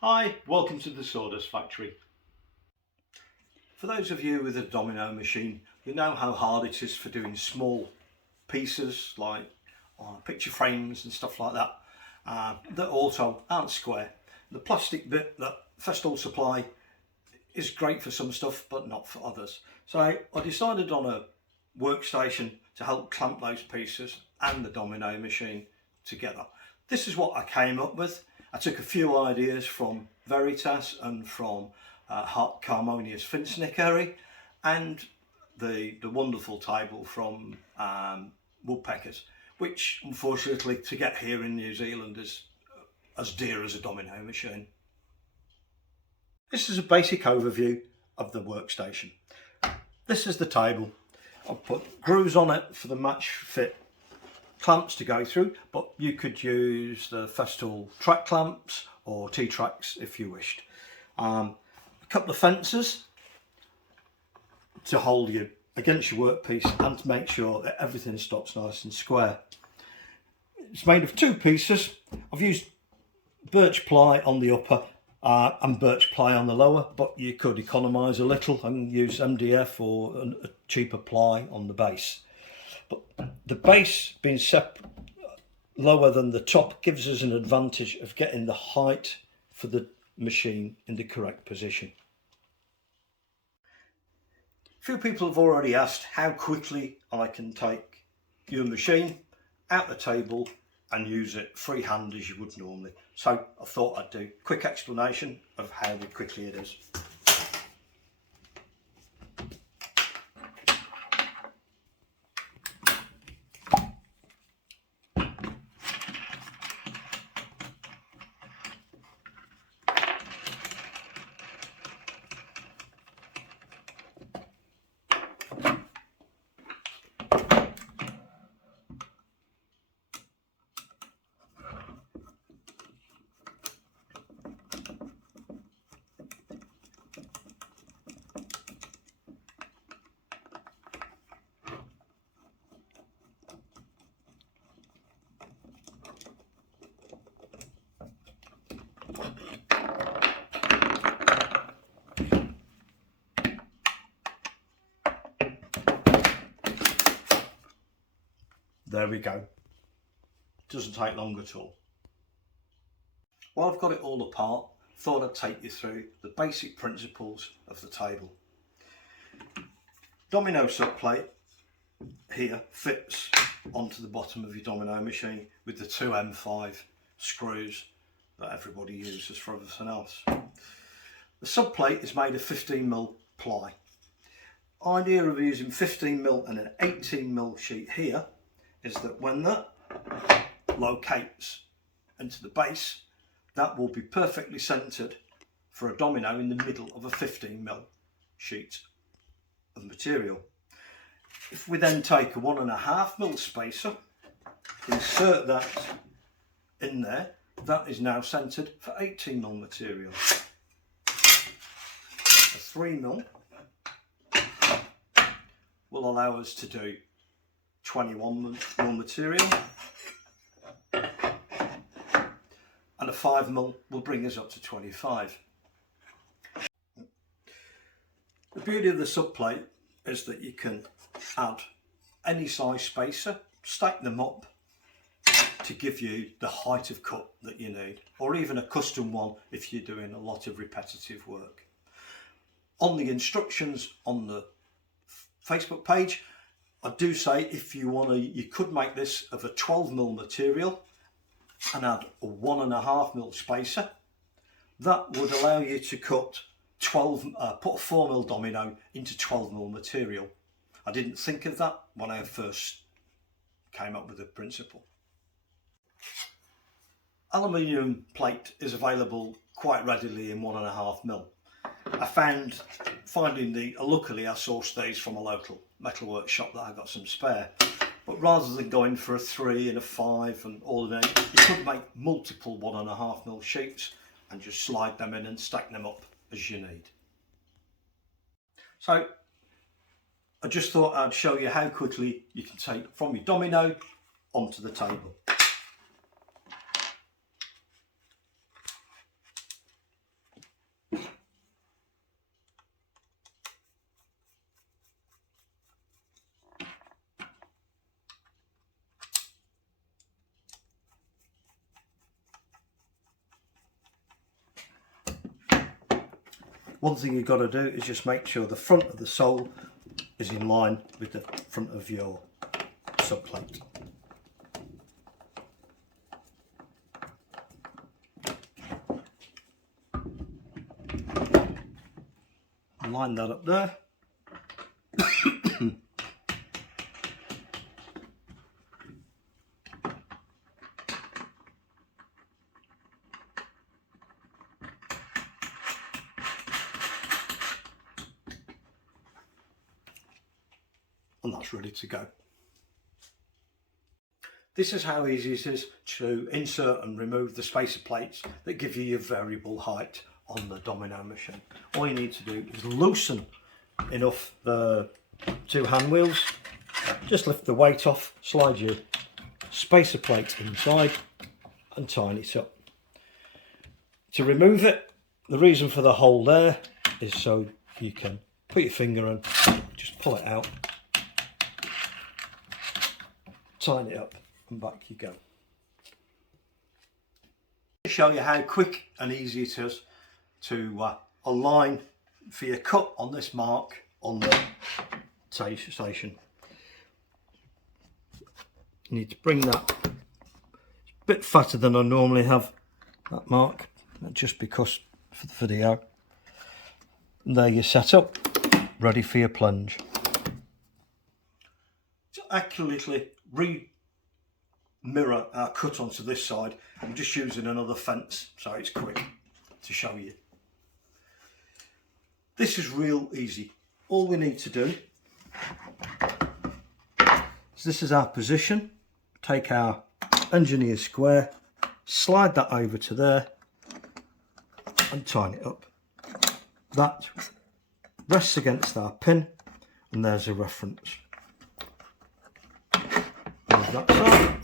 Hi, welcome to the Sawdust factory. For those of you with a Domino machine, you know how hard it is for doing small pieces like picture frames and stuff like that, that also aren't square. The plastic bit that Festool supply is great for some stuff but not for others. So I decided on a workstation to help clamp those pieces and the Domino machine together. This is what I came up with. I took a few ideas from Veritas and from Harmonious Finsnickery, and the wonderful table from Woodpeckers, which unfortunately to get here in New Zealand is as dear as a Domino machine. This is a basic overview of the workstation. This is the table. I've put grooves on it for the match fit clamps to go through, but you could use the Festool track clamps or T-tracks if you wished. A couple of fences to hold you against your workpiece and to make sure that everything stops nice and square. It's made of two pieces. I've used birch ply on the upper and birch ply on the lower, but you could economise a little and use MDF or a cheaper ply on the base. But the base being lower than the top gives us an advantage of getting the height for the machine in the correct position. A few people have already asked how quickly I can take your machine out the table and use it freehand as you would normally. So I thought I'd do a quick explanation of how quickly it is. There we go. Doesn't take long at all. While I've got it all apart, thought I'd take you through the basic principles of the table. Domino subplate here fits onto the bottom of your Domino machine with the two M5 screws that everybody uses for everything else. The subplate is made of 15mm ply. Idea of using 15mm and an 18mm sheet here is that when that locates into the base, that will be perfectly centered for a domino in the middle of a 15mm sheet of material. If we then take a 1.5mm spacer, insert that in there, that is now centered for 18mm material. A 3mm will allow us to do 21mm material, and a 5mm will bring us up to 25. The beauty of the subplate is that you can add any size spacer, stack them up to give you the height of cut that you need, or even a custom one if you're doing a lot of repetitive work. On the instructions on the Facebook page, I do say if you want to, you could make this of a 12mm material and add a 1.5mm spacer. That would allow you to cut put a 4mm domino into 12mm material. I didn't think of that when I first came up with the principle. Aluminium plate is available quite readily in 1.5mm. I luckily I sourced these from a local metal workshop that I got some spare, but rather than going for a 3 and a 5 and all of that, you could make multiple 1.5mm sheets and just slide them in and stack them up as you need. So I just thought I'd show you how quickly you can take from your domino onto the table. one thing you've got to do is just make sure the front of the sole is in line with the front of your subplate. Line that up there. And that's ready to go. This is how easy it is to insert and remove the spacer plates that give you your variable height on the Domino machine. All you need to do is loosen enough the two hand wheels, just lift the weight off, slide your spacer plate inside and tighten it up. To remove it, the reason for the hole there is so you can put your finger and just pull it out, tighten it up and back you go. To show you how quick and easy it is to align for your cut on this mark on the station. You need to bring that, it's a bit fatter than I normally have, that mark, just because for the video. And there you're set up, ready for your plunge. To accurately mirror our cut onto this side, I'm just using another fence so it's quick to show you. This is real easy. All we need to do is, this is our position, take our engineer square, slide that over to there and tighten it up. That rests against our pin and there's a reference. Move that side.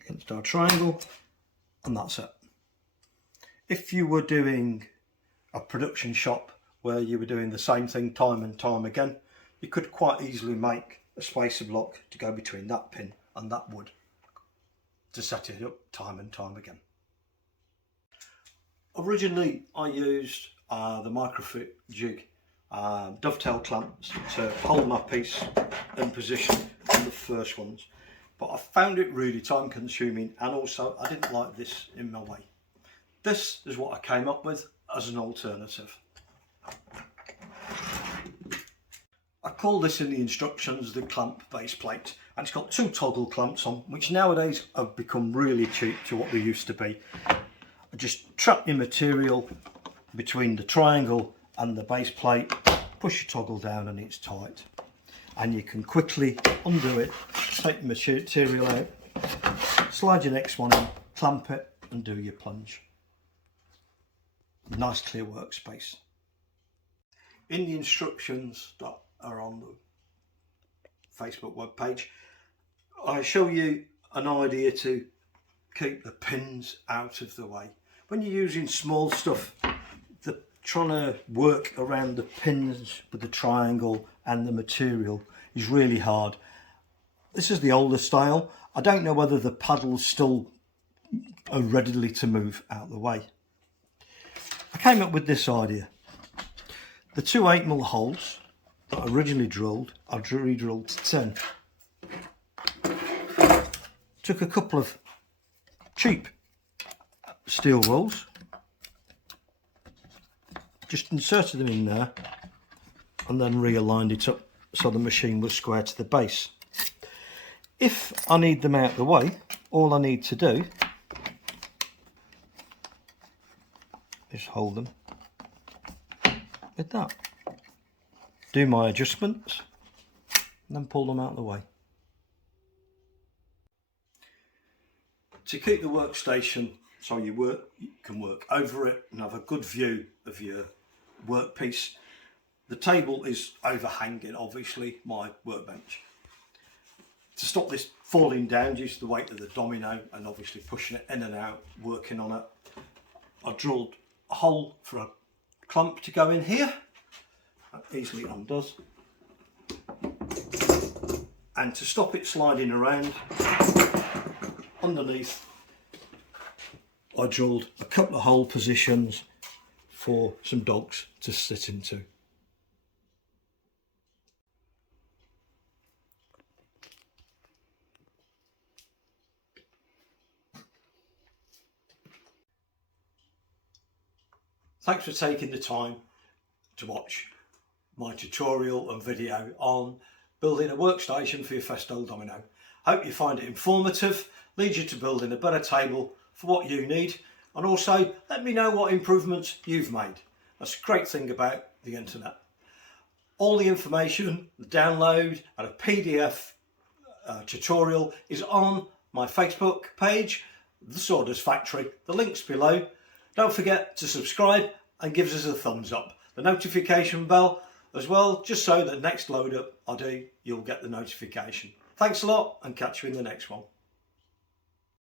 Against our triangle, and that's it. If you were doing a production shop where you were doing the same thing time and time again, you could quite easily make a spacer block to go between that pin and that wood to set it up time and time again. Originally I used the microfit jig dovetail clamps to hold my piece in position on the first ones, but I found it really time consuming and also I didn't like this in my way. This is what I came up with as an alternative. I call this in the instructions the clamp base plate, and it's got two toggle clamps on, which nowadays have become really cheap to what they used to be. I just trap your material between the triangle and the base plate, push your toggle down and it's tight. And you can quickly undo it, take the material out, slide your next one in, clamp it and do your plunge. Nice clear workspace. In the instructions that are on the Facebook webpage, I show you an idea to keep the pins out of the way. When you're using small stuff, trying to work around the pins with the triangle and the material is really hard. This is the older style. I don't know whether the paddles still are readily to move out the way. I came up with this idea. The two 8mm holes that I originally drilled, I re-drilled to 10. Took a couple of cheap steel rolls, just inserted them in there and then realigned it up so the machine was square to the base. If I need them out of the way, all I need to do is hold them with that, do my adjustments and then pull them out of the way. To keep the workstation so you can work over it and have a good view of your workpiece, the table is overhanging, obviously, my workbench. To stop this falling down due to the weight of the Domino and obviously pushing it in and out, working on it, I drilled a hole for a clamp to go in here. That easily undoes. And to stop it sliding around, underneath I drilled a couple of hole positions for some dogs to sit into. Thanks for taking the time to watch my tutorial and video on building a workstation for your Festool Domino. Hope you find it informative, leads you to building a better table for what you need, and also let me know what improvements you've made. That's a great thing about the internet. All the information, the download and a PDF tutorial is on my Facebook page, The Sawdust Factory. The link's below. Don't forget to subscribe and give us a thumbs up. The notification bell as well, just so that next load up I do, you'll get the notification. Thanks a lot and catch you in the next one.